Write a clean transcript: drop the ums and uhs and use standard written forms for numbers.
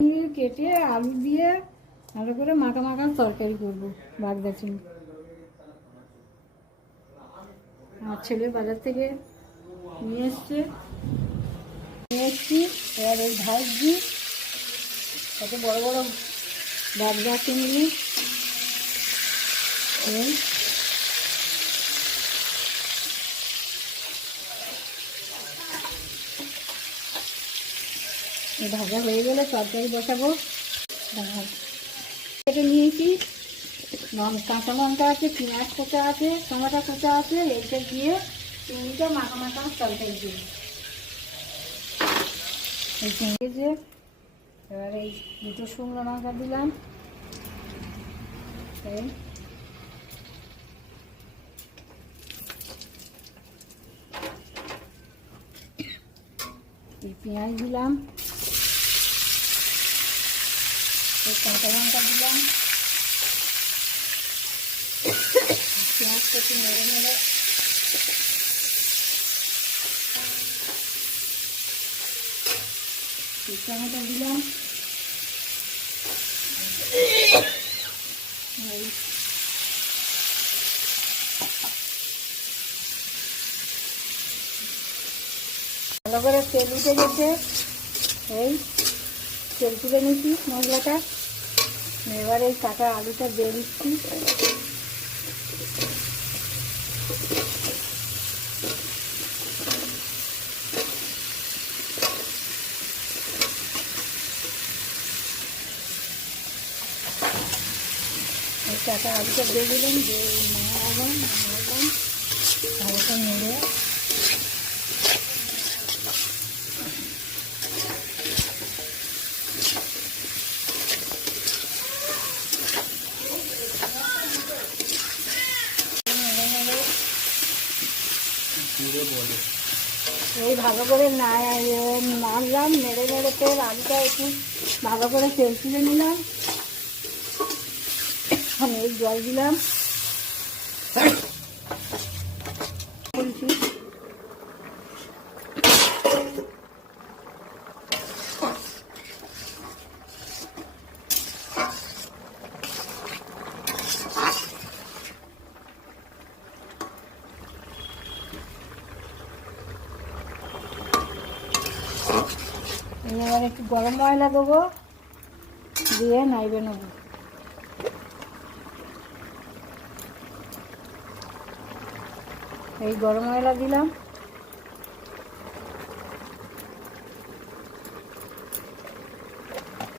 কেটে আলু দিয়ে ভালো করে মাখা মাখা তরকারি করবো বাগদা চিংড়ি। আমার ছেলে বাজার থেকে নিয়ে এসছি। এবার ওই ভাজছি কত বড় বড় বাগদা চিংড়ি। ভাজা হয়ে গেলে তরকারি বসাবো। কেটে নিয়েছি, কাঁচা লঙ্কা আছে, পেঁয়াজ কোচা আছে, টমেটো কোচা আছে, এইটা দিয়ে চিংড়িটা মাখা মাখা তরকারি দিই। এই চিংড়ি যে এবার এই দুটো শুকনো লঙ্কা দিলাম, এই পেঁয়াজ দিলাম, এই কাঁচা লঙ্কা দিলাম, পেঁয়াজটা একটু নেড়ে নেড়ে টমেটো দিলাম, ভালো করে তেল উঠে গেছে। এই তেল তুলে নিচ্ছি মশলাটা। এবার এই কাটা আলুটা দিয়ে দিচ্ছি। এই কাটা আলুটা দিয়ে দিলাম, দিয়ে নাড়ালাম ভালো করে নেড়ে এই ভালো করে নাড়লাম, নেড়ে নেড়ে তেল আলুটা একটু ভালো করে তেল তুলে নিলাম। এই জল দিলাম, এবার একটু গরম মশলা দেবো, দিয়ে নাইবে নেব। এই গরম মশলা দিলাম।